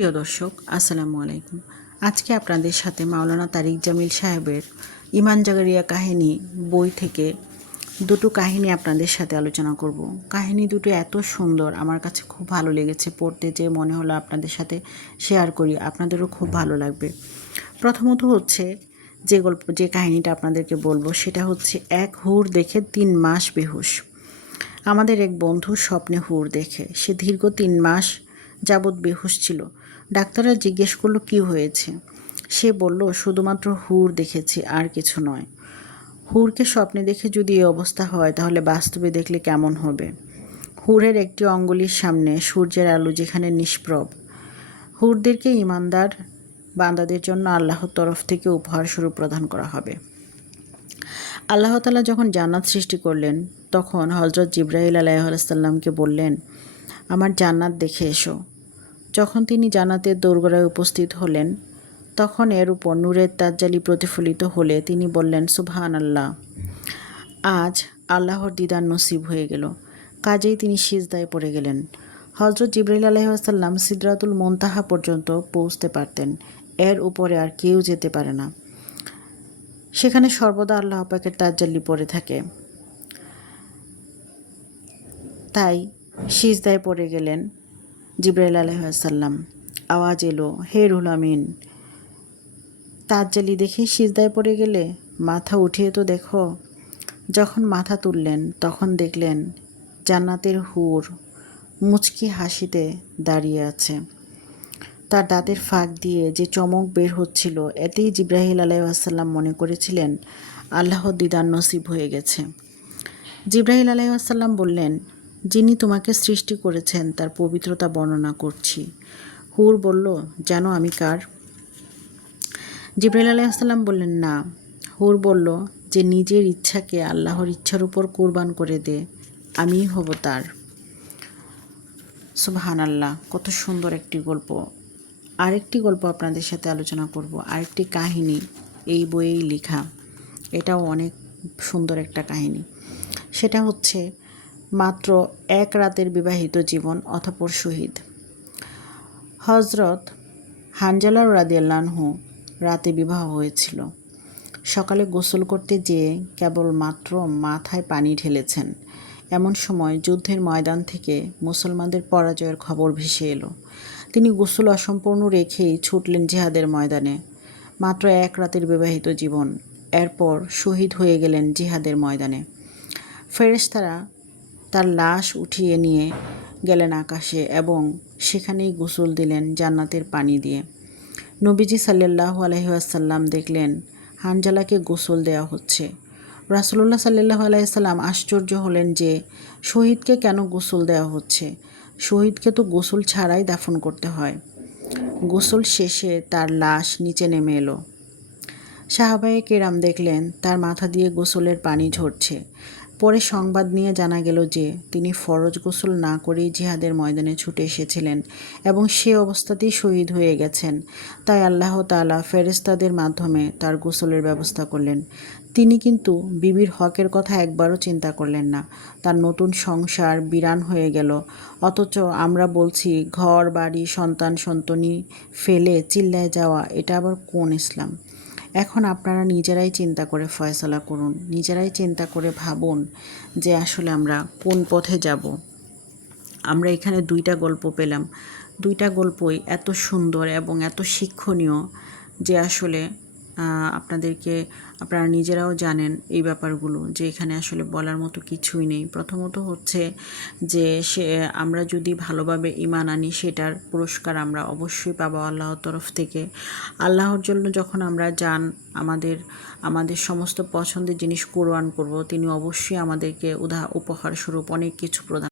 প্রিয় দর্শক, আসসালামু আলাইকুম। আজকে আপনাদের সাথে মাওলানা তারিক জামিল সাহেবের ইমান জাগারিয়া কাহিনী বই থেকে দুটো কাহিনী আপনাদের সাথে আলোচনা করব। কাহিনী দুটো এত সুন্দর, আমার কাছে খুব ভালো লেগেছে পড়তে যে মনে হলো আপনাদের সাথে শেয়ার করি, আপনাদেরও খুব ভালো লাগবে। প্রথমত হচ্ছে যে গল্প, যে কাহিনীটা আপনাদেরকে বলব, সেটা হচ্ছে এক হুর দেখে তিন মাস বেহুশ। আমাদের এক বন্ধু স্বপ্নে হুর দেখে, সে দীর্ঘ তিন মাস যাবৎ বেহুশ ছিল। ডাক্তাররা জিজ্ঞেস করল, কি হয়েছে? সে বলল, শুধুমাত্র হুর দেখেছি, আর কিছু নয়। হুরকে স্বপ্নে দেখে যদি এই অবস্থা হয়, তাহলে বাস্তবে দেখলে কেমন হবে? হুরের একটি অঙ্গুলির সামনে সূর্যের আলো যেখানে নিষ্প্রভ। হুরদেরকে ইমানদার বান্দাদের জন্য আল্লাহর তরফ থেকে উপহার স্বরূপ প্রদান করা হবে। আল্লাহ তালা যখন জান্নাত সৃষ্টি করলেন, তখন হজরত জিব্রাহিল আলাইসাল্লামকে বললেন, আমার জান্নাত দেখে এসো। যখন তিনি জান্নাতের দোরগোড়ায় উপস্থিত হলেন, তখন এর উপর নূরের তাজ্জালি প্রতিফলিত হলে তিনি বললেন সুবহান আল্লাহ আজ আল্লাহর দিদার নসিব হয়ে গেল। কাজেই তিনি সিজদায় পড়ে গেলেন। হজরত জিব্রাইল আলাইসাল্লাম সিদরাতুল মন্তাহা পর্যন্ত পৌঁছতে পারতেন। এর উপরে আর কেউ যেতে পারে না। সেখানে সর্বদা আল্লাহ পাকের তাজ্জাল্লি পড়ে থাকে। তাই সিজদায় পড়ে গেলেন। জিব্রাইল আলহাসাল্লাম আওয়াজ এলো, হে রুল আমিন, তাজ্জালি দেখি সিজদায় পড়ে গেলে মাথা উঠিয়ে তো দেখো। যখন মাথা তুললেন, তখন দেখলেন জান্নাতের হুর মুচকি হাসিতে দাঁড়িয়ে আছে। তার দাঁতের ফাঁক দিয়ে যে চমক বের হচ্ছিল, এতেই জিব্রাহিল আলাইসাল্লাম মনে করেছিলেন আল্লাহ দিদার নসিব হয়ে গেছে। জিব্রাহিল আলাইসাল্লাম বললেন যিনি তোমাকে সৃষ্টি করেছেন, তার পবিত্রতা বর্ণনা করছি। হুর বলল, জানো আমি কার? জিব্রাইল আলাইসাল্লাম বললেন, না। হুর বলল, যে নিজের ইচ্ছাকে আল্লাহর ইচ্ছার উপর কোরবান করে দে, আমিই হব তার। সুবহান আল্লাহ কত সুন্দর একটি গল্প। আরেকটি গল্প আপনাদের সাথে আলোচনা করব। আরেকটি কাহিনী এই বইয়েই লেখা। এটাও অনেক সুন্দর একটা কাহিনী। সেটা হচ্ছে মাত্র এক রাতের বিবাহিত জীবন অথপর শহীদ। হজরত হানজালার রাদিয়াল্লাহু রাতে বিবাহ হয়েছিল। সকালে গোসল করতে যেয়ে কেবল মাত্র মাথায় পানি ঢেলেছেন। এমন সময় যুদ্ধের ময়দান থেকে মুসলমানদের পরাজয়ের খবর ভেসে এলো। তিনি গোসল অসম্পূর্ণ রেখেই ছুটলেন জিহাদের ময়দানে। মাত্র এক রাতের বিবাহিত জীবন। এরপর শহীদ হয়ে গেলেন জিহাদের ময়দানে। ফেরেশতারা তার লাশ উঠিয়ে নিয়ে গেলেন আকাশে এবং সেখানেই গোসল দিলেন জান্নাতের পানি দিয়ে। নবীজি সাল্লাহ আলহিহাসাল্লাম দেখলেন, হানজালাকে গোসল দেওয়া হচ্ছে। রাসুল্লাহ সাল্লাহ আলাইসাল্লাম আশ্চর্য হলেন যে, শহীদকে কেন গোসল দেওয়া হচ্ছে? শহীদকে তো গোসল ছাড়াই দাফন করতে হয়। গোসল শেষে তার লাশ নিচে নেমে এলো। সাহাবায়ে কেরাম দেখলেন, তার মাথা দিয়ে গোসলের পানি ঝরছে। পরে সংবাদ নিয়ে জানা গেল যে, তিনি ফরজ গোসল না করেই জিহাদের ময়দানে ছুটে এসেছিলেন এবং সে অবস্থাতেই শহীদ হয়ে গেছেন। তাই আল্লাহ তালা ফেরেস্তাদের মাধ্যমে তার গোসলের ব্যবস্থা করলেন। তিনি কিন্তু বিবির হকের কথা একবারও চিন্তা করলেন না। তার নতুন সংসার বিরান হয়ে গেল। অথচ আমরা বলছি, ঘর, বাড়ি, সন্তান, সন্তনি ফেলে চিল্লায় যাওয়া, এটা আবার কোন ইসলাম? এখন আপনারা নিজেরাই চিন্তা করে ফয়সলা করুন, নিজেরাই চিন্তা করে ভাবুন যে আসলে আমরা কোন পথে যাব। আমরা এখানে দুইটা গল্প পেলাম। দুইটা গল্পই এত সুন্দর এবং এত শিক্ষণীয় যে আসলে আপনাদেরকে আপনারা নিজেরাও জানেন এই ব্যাপারগুলো, যে এখানে আসলে বলার মতো কিছুই নেই। প্রথমত হচ্ছে যে সে, আমরা যদি ভালোভাবে ইমান আনি, সেটার পুরস্কার আমরা অবশ্যই পাবো আল্লাহর তরফ থেকে। আল্লাহর জন্য যখন আমরা যান, আমাদের আমাদের সমস্ত পছন্দের জিনিস কোরআন করব, তিনি অবশ্যই আমাদেরকে উদাহ উপহার স্বরূপ অনেক কিছু প্রদান